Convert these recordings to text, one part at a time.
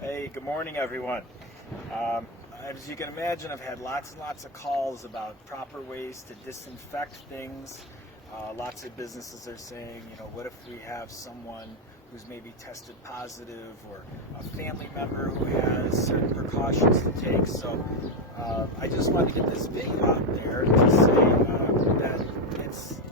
Hey, good morning, everyone. As you can imagine, I've had lots and lots of calls about proper ways to disinfect things. Lots of businesses are saying, what if we have someone who's maybe tested positive or a family member who has certain precautions to take. So I just wanted to get this video out there to say that it's,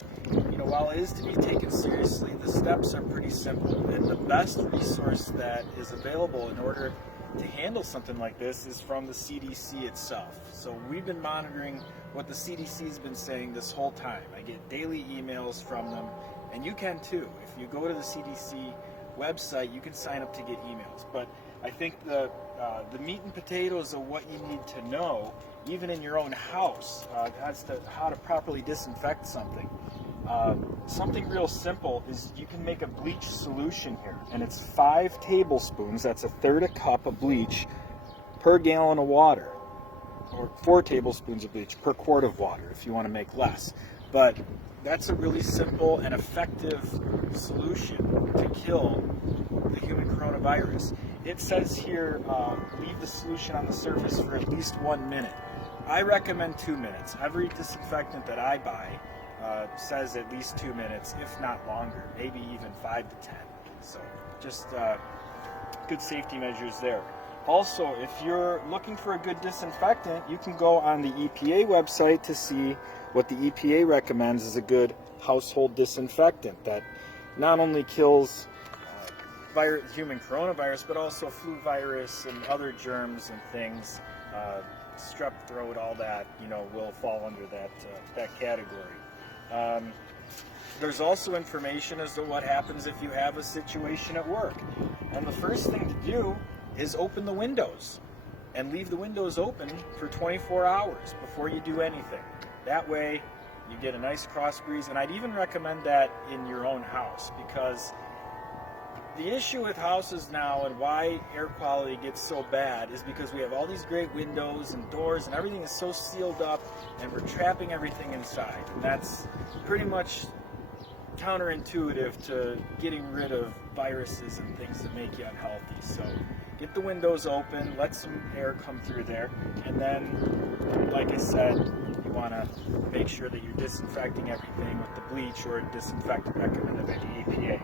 while it is to be taken seriously, the steps are pretty simple. And the best resource that is available in order to handle something like this is from the CDC itself. So we've been monitoring what the CDC has been saying this whole time. I get daily emails from them, and you can too. If you go to the CDC website, you can sign up to get emails. But I think the meat and potatoes of what you need to know, even in your own house, as to how to properly disinfect something. Something real simple is you can make a bleach solution here, and it's 5 tablespoons, that's a third a cup of bleach per gallon of water, or 4 tablespoons of bleach per quart of water if you want to make less. But that's a really simple and effective solution to kill the human coronavirus. It says here, leave the solution on the surface for at least 1 minute. I recommend 2 minutes. Every disinfectant that I buy says at least 2 minutes, if not longer, maybe even 5 to 10. So just good safety measures there. Also, if you're looking for a good disinfectant, you can go on the EPA website to see what the EPA recommends as a good household disinfectant that not only kills human coronavirus, but also flu virus and other germs and things, strep throat, all that, will fall under that category. There's also information as to what happens if you have a situation at work. And the first thing to do is open the windows and leave the windows open for 24 hours before you do anything. That way you get a nice cross breeze, and I'd even recommend that in your own house, because the issue with houses now and why air quality gets so bad is because we have all these great windows and doors and everything is so sealed up and we're trapping everything inside. And that's pretty much counterintuitive to getting rid of viruses and things that make you unhealthy. So get the windows open, let some air come through there, and then, like I said, you want to make sure that you're disinfecting everything with the bleach or disinfectant recommended by the EPA.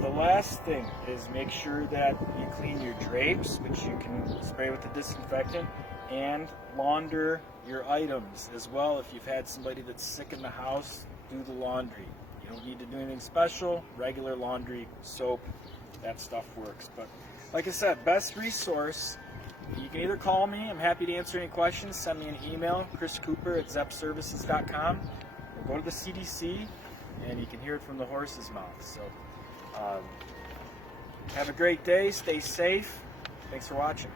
The last thing is make sure that you clean your drapes, which you can spray with the disinfectant, and launder your items as well. If you've had somebody that's sick in the house, do the laundry. You don't need to do anything special. Regular laundry, soap, that stuff works. But like I said, best resource, you can either call me, I'm happy to answer any questions, send me an email, chriscooper@zeppservices.com, or go to the CDC, and you can hear it from the horse's mouth. So have a great day, stay safe, thanks for watching.